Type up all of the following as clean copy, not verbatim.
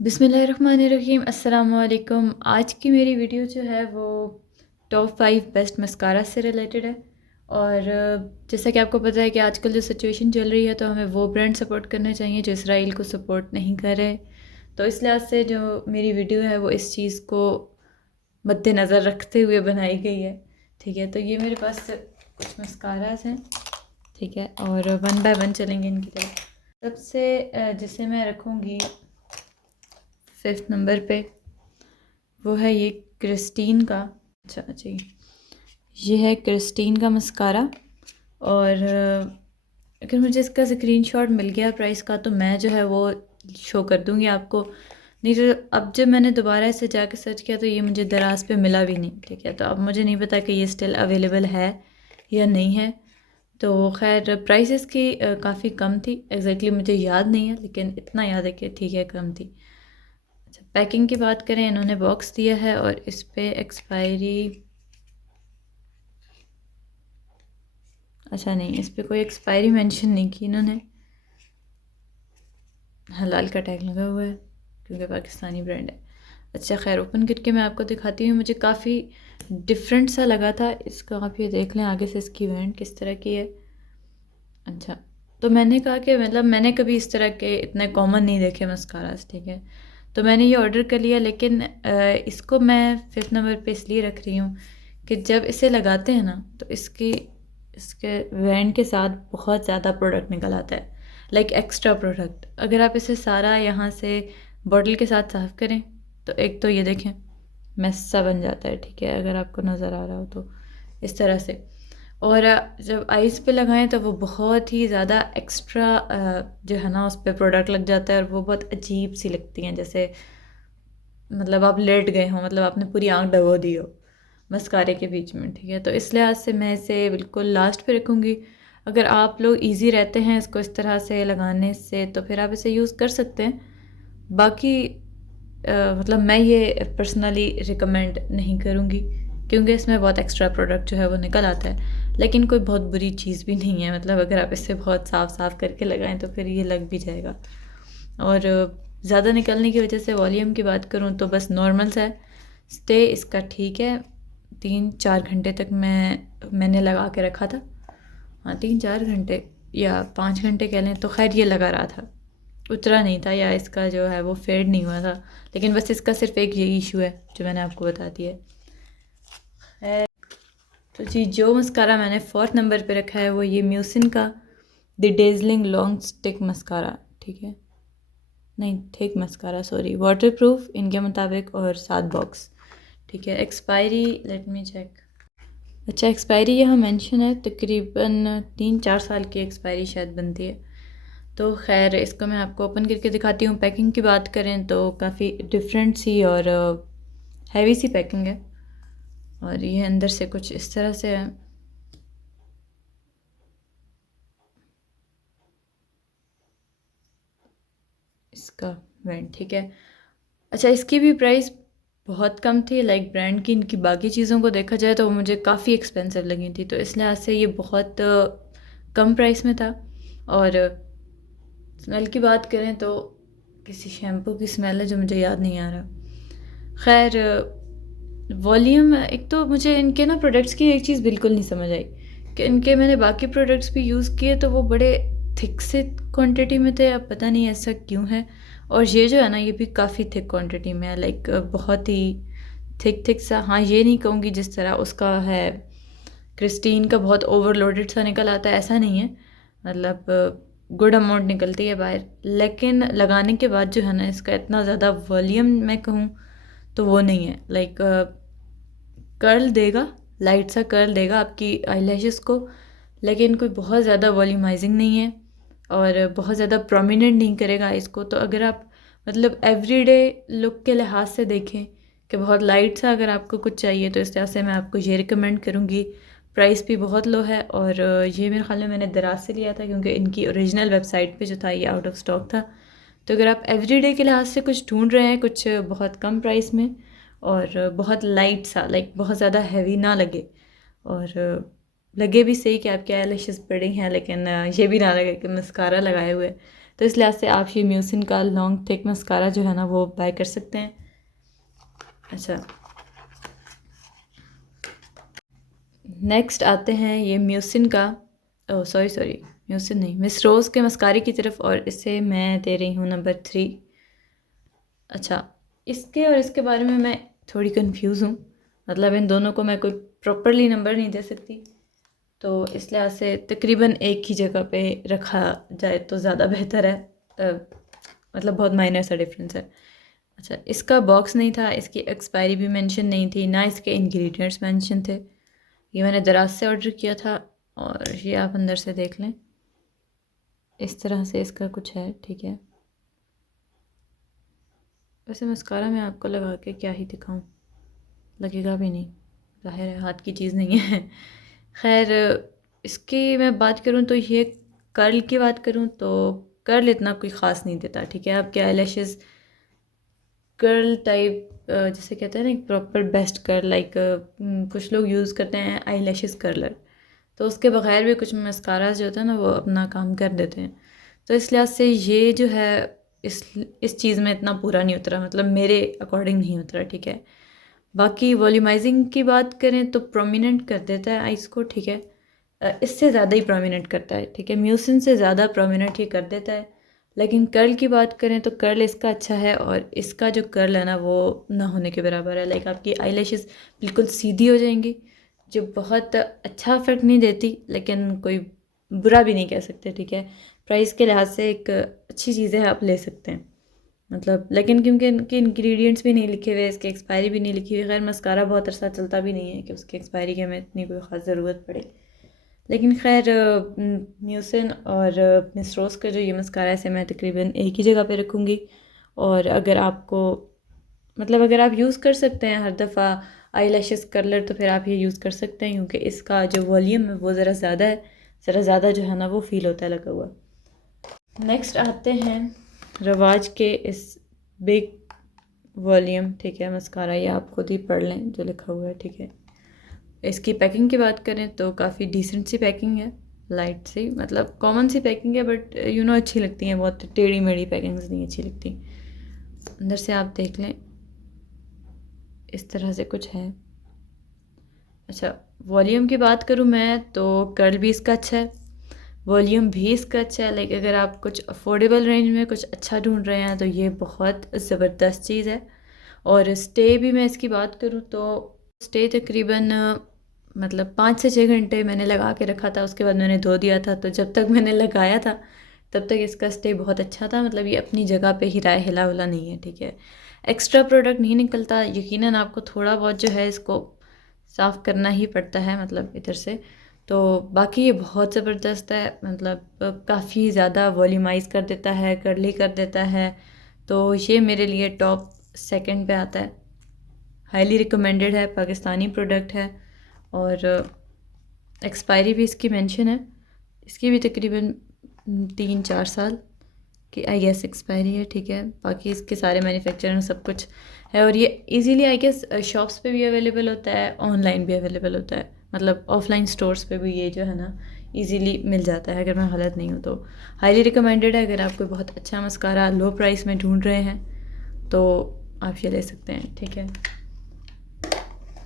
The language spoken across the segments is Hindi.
बिस्मिल्लाहिर्रहमानिर्रहीम अस्सलाम वालेकुम। आज की मेरी वीडियो जो है वो टॉप 5 बेस्ट मस्कारा से रिलेटेड है। और जैसा कि आपको पता है कि आजकल जो सिचुएशन चल रही है तो हमें वो ब्रांड सपोर्ट करने चाहिए जो इसराइल को सपोर्ट नहीं कर रहे। तो इस लिहाज से जो मेरी वीडियो है वो इस चीज़ को मद्देनज़र रखते हुए बनाई गई है। ठीक है, तो ये मेरे पास कुछ मस्काराज हैं। ठीक है, और वन बाय वन चलेंगे इनकी तरफ। सबसे जिसे मैं रखूँगी 5th नंबर पे वो है ये क्रिस्टीन का। अच्छा जी, ये है क्रिस्टीन का मस्कारा। और अगर मुझे इसका स्क्रीनशॉट मिल गया प्राइस का तो मैं जो है वो शो कर दूँगी आपको। नहीं तो अब जब मैंने दोबारा इसे जाके सर्च किया तो ये मुझे दराज पे मिला भी नहीं। ठीक है, तो अब मुझे नहीं पता कि ये स्टिल अवेलेबल है या नहीं है। तो खैर प्राइस इसकी काफ़ी कम थी। एग्जैक्टली मुझे याद नहीं है, लेकिन इतना याद है कि ठीक है, कम थी। अच्छा, पैकिंग की बात करें, इन्होंने बॉक्स दिया है और इस पे एक्सपायरी, अच्छा नहीं, इस पे कोई एक्सपायरी मेंशन नहीं की इन्होंने। हलाल का टैग लगा हुआ है क्योंकि पाकिस्तानी ब्रांड है। अच्छा खैर, ओपन करके मैं आपको दिखाती हूँ। मुझे काफ़ी डिफरेंट सा लगा था इसका। आप ये देख लें आगे से इसकी वेंट किस तरह की है। अच्छा, तो मैंने कहा कि मतलब मैंने कभी इस तरह के इतने कॉमन नहीं देखे मस्कारास। ठीक है, तो मैंने ये ऑर्डर कर लिया। लेकिन इसको मैं 5th नंबर पे इसलिए रख रही हूँ कि जब इसे लगाते हैं ना तो इसके वैन के साथ बहुत ज़्यादा प्रोडक्ट निकल आता है, लाइक एक्स्ट्रा प्रोडक्ट। अगर आप इसे सारा यहाँ से बॉटल के साथ साफ़ करें तो एक तो ये देखें मैस सा बन जाता है। ठीक है, अगर आपको नज़र आ रहा हो तो इस तरह से। और जब आइस पे लगाएं तो वो बहुत ही ज़्यादा एक्स्ट्रा जो है ना उस पर प्रोडक्ट लग जाता है और वो बहुत अजीब सी लगती हैं, जैसे मतलब आप लेट गए हो, मतलब आपने पूरी आंख डबो दी हो मस्कारे के बीच में। ठीक है, तो इस लिहाज से मैं इसे बिल्कुल लास्ट पे रखूँगी। अगर आप लोग इजी रहते हैं इसको इस तरह से लगाने से तो फिर आप इसे यूज़ कर सकते हैं। बाकी मतलब मैं ये पर्सनली रिकमेंड नहीं करूँगी क्योंकि इसमें बहुत एक्स्ट्रा प्रोडक्ट जो है वो निकल आता है। लेकिन कोई बहुत बुरी चीज़ भी नहीं है, मतलब अगर आप इसे बहुत साफ़ साफ़ करके लगाएं तो फिर ये लग भी जाएगा। और ज़्यादा निकलने की वजह से वॉल्यूम की बात करूँ तो बस नॉर्मल सा है। स्टे इसका ठीक है। 3-4 घंटे तक मैंने लगा के रखा था। हाँ, 3-4 घंटे या 5 घंटे कह लें तो खैर ये लगा रहा था, उतरा नहीं था या इसका जो है वो फेड नहीं हुआ था। लेकिन बस इसका सिर्फ एक यही इशू है जो मैंने आपको बता दिया है। तो जी, जो मस्कारा मैंने 4th नंबर पे रखा है वो ये म्यूसिन का the dazzling long stick mascara. ठीक है, नहीं, thick mascara, sorry, water proof इनके मुताबिक और 7 बॉक्स। ठीक है, एक्सपायरी लेट मी चेक। अच्छा, एक्सपायरी यहाँ मेंशन है, तकरीबन 3-4 साल की एक्सपायरी शायद बनती है। तो खैर इसको मैं आपको ओपन करके दिखाती हूँ। पैकिंग की बात करें तो काफ़ी डिफरेंट सी और हैवी सी पैकिंग है। और ये अंदर से कुछ इस तरह से है। इसका वेंट ठीक है। अच्छा, इसकी भी प्राइस बहुत कम थी, लाइक ब्रांड की इनकी बाकी चीज़ों को देखा जाए तो वो मुझे काफ़ी एक्सपेंसिव लगी थी, तो इस लिहाज से ये बहुत कम प्राइस में था। और स्मेल की बात करें तो किसी शैम्पू की स्मेल है जो मुझे याद नहीं आ रहा। खैर वॉल्यूम, एक तो मुझे इनके ना प्रोडक्ट्स की एक चीज़ बिल्कुल नहीं समझ आई कि इनके मैंने बाकी प्रोडक्ट्स भी यूज़ किए तो वो बड़े थिक से क्वांटिटी में थे। अब पता नहीं ऐसा क्यों है। और ये जो है ना ये भी काफ़ी थिक क्वांटिटी में है, लाइक बहुत ही थिक सा। हाँ, ये नहीं कहूँगी जिस तरह उसका है क्रिस्टीन का बहुत ओवरलोडेड सा निकल आता है, ऐसा नहीं है। मतलब गुड अमाउंट निकलती है बाहर, लेकिन लगाने के बाद जो है ना इसका इतना ज़्यादा वॉल्यूम मैं कहूँ तो वो नहीं है। लाइक कर्ल देगा, लाइट सा कर्ल देगा आपकी आईलैशेस को, लेकिन कोई बहुत ज़्यादा वॉल्यूमाइजिंग नहीं है और बहुत ज़्यादा प्रोमिनेंट नहीं करेगा इसको। तो अगर आप मतलब एवरीडे लुक के लिहाज से देखें कि बहुत लाइट सा अगर आपको कुछ चाहिए तो इस तरह से मैं आपको ये रिकमेंड करूँगी। प्राइस भी बहुत लो है और ये मेरे ख्याल में मैंने दराज से लिया था क्योंकि इनकी ओरिजिनल वेबसाइट पे जो था ये आउट ऑफ स्टॉक था। तो अगर आप एवरीडे के लिहाज से कुछ ढूंढ रहे हैं कुछ बहुत कम प्राइस में और बहुत लाइट सा, लाइक बहुत ज़्यादा हैवी ना लगे और लगे भी सही कि आपके आई लैशेस बड़ी हैं, लेकिन ये भी ना लगे कि मस्कारा लगाए हुए, तो इस लिहाज से आप ये म्यूसिन का लॉन्ग थिक मस्कारा जो है ना वो बाय कर सकते हैं। अच्छा, नेक्स्ट आते हैं ये म्यूसिन का, ओह सॉरी म्यूसिन नहीं, मिस रोज़ के मस्कारे की तरफ, और इसे मैं दे रही हूँ नंबर 3। अच्छा, इसके और इसके बारे में मैं थोड़ी कंफ्यूज हूँ, मतलब इन दोनों को मैं कोई प्रॉपरली नंबर नहीं दे सकती, तो इस लिहाज से तकरीबन एक ही जगह पे रखा जाए तो ज़्यादा बेहतर है। मतलब बहुत माइनर सा डिफरेंस है। अच्छा, इसका बॉक्स नहीं था, इसकी एक्सपायरी भी मेंशन नहीं थी, ना इसके इंग्रेडिएंट्स मेंशन थे। ये मैंने दराज से ऑर्डर किया था, और ये आप अंदर से देख लें, इस तरह से इसका कुछ है, ठीक है। वैसे मस्कारा मैं आपको लगा के क्या ही दिखाऊं, लगेगा भी नहीं, ज़ाहिर है हाथ की चीज़ नहीं है। खैर, इसकी मैं बात करूं तो ये कर्ल की बात करूं तो कर्ल इतना कोई ख़ास नहीं देता, ठीक है। आपके आई लैशेज़ कर्ल टाइप जैसे कहते हैं ना एक प्रॉपर बेस्ट कर्ल, लाइक कुछ लोग यूज़ करते हैं आई लैशेज़ कर्लर, तो उसके बगैर भी कुछ मस्कारा जो होता है ना वो अपना काम कर देते हैं। तो इस लिहाज से ये जो है इस चीज़ में इतना पूरा नहीं उतरा, मतलब मेरे अकॉर्डिंग नहीं उतरा, ठीक है। बाकी वॉल्यूमाइजिंग की बात करें तो प्रोमिनेंट कर देता है आइज़ को, ठीक है। इससे ज़्यादा ही प्रोमिनेंट करता है, ठीक है, म्यूसिन से ज़्यादा प्रोमिनेंट ये कर देता है। लेकिन कर्ल की बात करें तो कर्ल इसका अच्छा है, और इसका जो कर्ल है ना वो ना होने के बराबर है। लाइक आपकी आई लैशेज़ बिल्कुल सीधी हो जाएंगी, जो बहुत अच्छा इफेक्ट नहीं देती, लेकिन कोई बुरा भी नहीं कह सकते, ठीक है। प्राइस के लिहाज से एक अच्छी चीज़ है, आप ले सकते हैं, मतलब। लेकिन क्योंकि इनके इंग्रेडिएंट्स भी नहीं लिखे हुए, इसकी एक्सपायरी भी नहीं लिखी हुई, खैर मस्कारा बहुत अर्सा चलता भी नहीं है कि उसकी एक्सपायरी की हमें इतनी कोई ख़ास ज़रूरत पड़े। लेकिन खैर, म्यूसिन और मिस रोज़ का जो ये मस्कारा है इसे मैं तकरीबन एक ही जगह पे रखूँगी। और अगर आपको, मतलब अगर आप यूज़ कर सकते हैं हर दफ़ा आई लैशेज़ कर्लर, तो फिर आप ये यूज़ कर सकते हैं, क्योंकि इसका जो वॉल्यूम है वो ज़रा ज़्यादा है, ज़रा ज़्यादा जो है ना वो फ़ील होता है लगा हुआ। नेक्स्ट आते हैं रवाज के इस बिग वॉल्यूम, ठीक है, मस्कारा। ये आप खुद ही पढ़ लें जो लिखा हुआ है, ठीक है। इसकी पैकिंग की बात करें तो काफ़ी डिसेंट सी पैकिंग है, लाइट सी, मतलब कॉमन सी पैकिंग है, बट अच्छी लगती हैं, बहुत टेढ़ी मेढ़ी पैकिंग्स नहीं अच्छी लगती। अंदर से आप देख लें, इस तरह से कुछ है। अच्छा, वॉल्यूम की बात करूँ मैं तो कर्ल भी इसका अच्छा है, वॉल्यूम भी इसका अच्छा है। लाइक अगर आप कुछ अफोर्डेबल रेंज में कुछ अच्छा ढूंढ रहे हैं तो ये बहुत ज़बरदस्त चीज़ है। और स्टे भी मैं इसकी बात करूँ तो स्टे तकरीबन मतलब 5 से 6 घंटे मैंने लगा के रखा था, उसके बाद मैंने धो दिया था। तो जब तक मैंने लगाया था तब तक इसका स्टे बहुत अच्छा था, मतलब ये अपनी जगह पे ही राय हिला हुला नहीं है, ठीक है। एक्स्ट्रा प्रोडक्ट नहीं निकलता, यकीनन आपको थोड़ा बहुत जो है इसको साफ़ करना ही पड़ता है, मतलब इधर से। तो बाकी ये बहुत ज़बरदस्त है, मतलब काफ़ी ज़्यादा वॉल्यूमाइज़ कर देता है, कर्ली कर देता है। तो ये मेरे लिए टॉप सेकंड पे आता है, हाईली रिकमेंडेड है, पाकिस्तानी प्रोडक्ट है। और एक्सपायरी भी इसकी मेंशन है, इसकी भी तकरीबन 3-4 साल की आई गेस एक्सपायरी है, ठीक है। बाकी इसके सारे मैन्युफैक्चरिंग सब कुछ है, और ये इजीली आई गेस शॉप्स पे भी अवेलेबल होता है, ऑनलाइन भी अवेलेबल होता है, मतलब ऑफलाइन स्टोर्स पे भी ये जो है ना इजीली मिल जाता है, अगर मैं गलत नहीं हूँ तो। हाईली रिकमेंडेड है, अगर आप कोई बहुत अच्छा मस्कारा लो प्राइस में ढूंढ रहे हैं तो आप ये ले सकते हैं, ठीक है।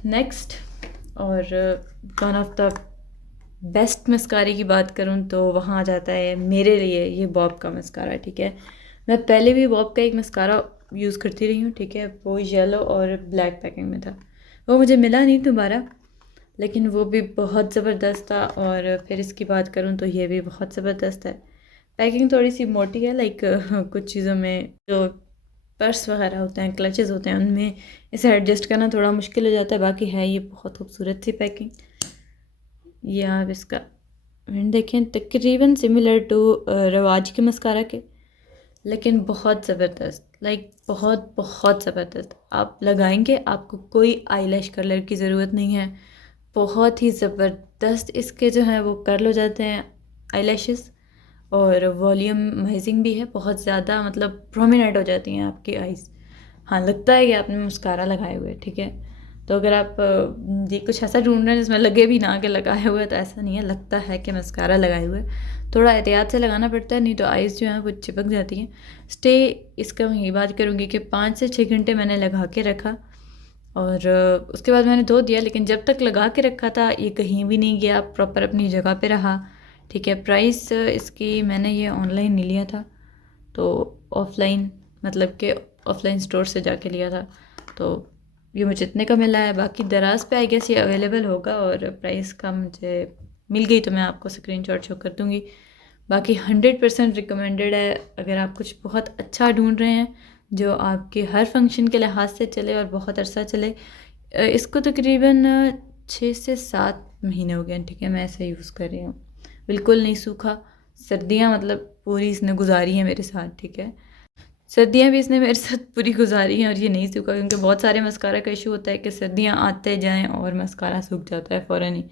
नेक्स्ट, और वन ऑफ द बेस्ट मस्कारे की बात करूँ तो वहाँ आ जाता है मेरे लिए ये बॉब का मस्कारा, ठीक है। मैं पहले भी बॉब का एक मस्कारा यूज़ करती रही हूँ, ठीक है, वो येलो और ब्लैक पैकिंग में था, वो मुझे मिला नहीं दोबारा, लेकिन वो भी बहुत ज़बरदस्त था। और फिर इसकी बात करूँ तो ये भी बहुत ज़बरदस्त है। पैकिंग थोड़ी सी मोटी है, लाइक कुछ चीज़ों में जो पर्स वगैरह होते हैं, क्लचेस होते हैं, उनमें इसे एडजस्ट करना थोड़ा मुश्किल हो जाता है। बाकी है ये बहुत खूबसूरत सी पैकिंग। ये आप इसका देखें, तकरीबन सिमिलर टू रवाज के मस्कारा के, लेकिन बहुत ज़बरदस्त, लाइक बहुत बहुत ज़बरदस्त। आप लगाएंगे, आपको कोई आईलैश कलर की ज़रूरत नहीं है, बहुत ही ज़बरदस्त इसके जो हैं वो कर्ल हो जाते हैं आईलैशेस, और वॉल्यूमाइजिंग भी है बहुत ज़्यादा, मतलब प्रोमिनेंट हो जाती हैं आपकी आईज़। हाँ, लगता है कि आपने मस्कारा लगाए हुए, ठीक है। तो अगर आप ये कुछ ऐसा ढूंढ रहे हैं जिसमें लगे भी ना कि लगाए हुए, तो ऐसा नहीं है, लगता है कि मस्कारा लगाए हुए, थोड़ा एहतियात से लगाना पड़ता है, नहीं तो आइज़ जो है वो चिपक जाती हैं। स्टे इसका मैं ये बात करूँगी कि 5 से 6 घंटे मैंने लगा के रखा और उसके बाद मैंने धो दिया, लेकिन जब तक लगा के रखा था ये कहीं भी नहीं गया, प्रॉपर अपनी जगह पे रहा। ठीक है, प्राइस इसकी मैंने ये ऑनलाइन नहीं लिया था, तो ऑफ़लाइन मतलब कि ऑफ़लाइन स्टोर से जाके लिया था, तो ये मुझे इतने का मिला है। बाकी दराज पे आई गेस ये अवेलेबल होगा, और प्राइस का मुझे मिल गई तो मैं आपको स्क्रीनशॉट शो कर दूँगी। बाकी 100% रिकमेंडेड है अगर आप कुछ बहुत अच्छा ढूंढ रहे हैं जो आपके हर फंक्शन के लिहाज से चले और बहुत अरसा चले। इसको तकरीबन 6 से 7 महीने हो गए हैं। ठीक है, मैं ऐसे यूज़ कर रही हूँ, बिल्कुल नहीं सूखा। सर्दियाँ मतलब पूरी इसने गुजारी है मेरे साथ। ठीक है, सर्दियाँ भी इसने मेरे साथ पूरी गुजारी हैं और ये नहीं सूखा, क्योंकि बहुत सारे मस्कारा का इशू होता है कि सर्दियाँ आते जाएं और मस्कारा सूख जाता है फ़ौरन ही।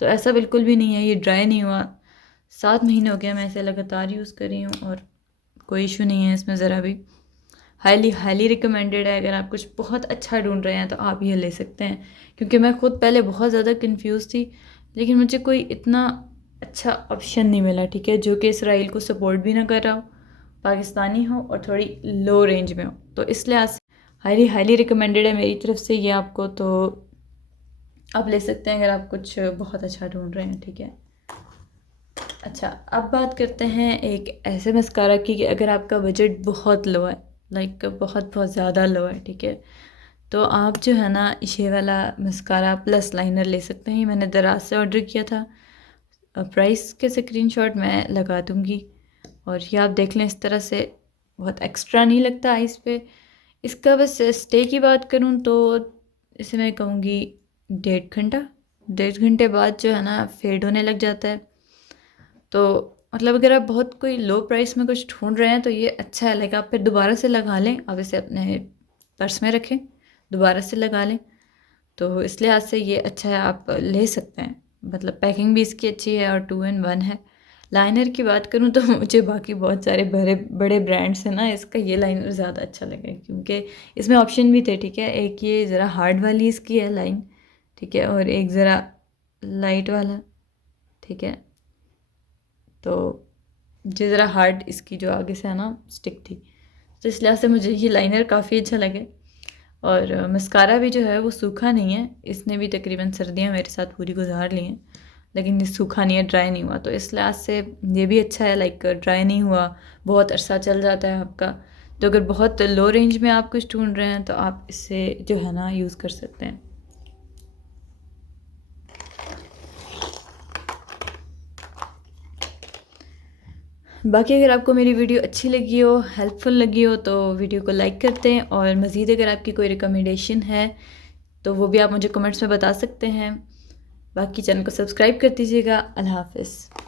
तो ऐसा बिल्कुल भी नहीं है, ये ड्राई नहीं हुआ। 7 महीने हो गया मैं इसे लगातार यूज़ कर रही हूँ और कोई इशू नहीं है इसमें ज़रा भी। हाईली हाईली रिकमेंडेड है। अगर आप कुछ बहुत अच्छा ढूंढ रहे हैं तो आप ये ले सकते हैं, क्योंकि मैं खुद पहले बहुत ज़्यादा कंफ्यूज थी, लेकिन मुझे कोई इतना अच्छा ऑप्शन नहीं मिला। ठीक है, जो कि इसराइल को सपोर्ट भी ना कर रहा हो, पाकिस्तानी हो और थोड़ी लो रेंज में हो, तो इस लिहाज से हाईली हाईली रिकमेंडेड है मेरी तरफ से ये आपको। तो आप ले सकते हैं अगर आप कुछ बहुत अच्छा ढूंढ रहे हैं। ठीक है, अच्छा अब बात करते हैं एक ऐसे मस्कारा की कि अगर आपका बजट बहुत लो है, लाइक बहुत बहुत ज़्यादा लो है, ठीक है, तो आप जो है ना ये वाला मस्कारा प्लस लाइनर ले सकते हैं। ये मैंने दराज से ऑर्डर किया था, प्राइस के स्क्रीनशॉट मैं लगा दूँगी और ये आप देख लें। इस तरह से बहुत एक्स्ट्रा नहीं लगता आइज़ पे। इसका बस स्टे की बात करूँ तो इसे मैं कहूँगी 1.5 घंटे बाद जो है ना फेड होने लग जाता है। तो मतलब अगर आप बहुत कोई लो प्राइस में कुछ ढूंढ रहे हैं तो ये अच्छा है। लाइक आप फिर दोबारा से लगा लें, आप इसे अपने पर्स में रखें, दोबारा से लगा लें, तो इस लिहाज से ये अच्छा है, आप ले सकते हैं। मतलब पैकिंग भी इसकी अच्छी है और 2 in 1 है। लाइनर की बात करूँ तो मुझे बाकी बहुत सारे बड़े बड़े ब्रांड्स हैं ना, इसका ये लाइनर ज़्यादा अच्छा लगा, क्योंकि इसमें ऑप्शन भी थे। ठीक है, एक ये ज़रा हार्ड वाली इसकी है लाइन, ठीक है, और एक ज़रा लाइट वाला। ठीक है, तो जो ज़रा हार्ड इसकी जो आगे से है ना स्टिक थी, तो इस लिहाज से मुझे ये लाइनर काफ़ी अच्छा लगे। और मस्कारा भी जो है वो सूखा नहीं है, इसने भी तकरीबन सर्दियाँ मेरे साथ पूरी गुजार ली हैं, लेकिन ये सूखा नहीं है, ड्राई नहीं हुआ, तो इस लिहाज से ये भी अच्छा है। लाइक ड्राई नहीं हुआ, बहुत अरसा चल जाता है आपका। तो अगर बहुत लो रेंज में आप कुछ ढूंढ रहे हैं तो आप इससे जो है ना यूज़ कर सकते हैं। बाकी अगर आपको मेरी वीडियो अच्छी लगी हो, हेल्पफुल लगी हो, तो वीडियो को लाइक करते हैं, और मज़ीद अगर आपकी कोई रिकमेंडेशन है तो वो भी आप मुझे कमेंट्स में बता सकते हैं। बाकी चैनल को सब्सक्राइब कर दीजिएगा। अल्लाह हाफ़िज़।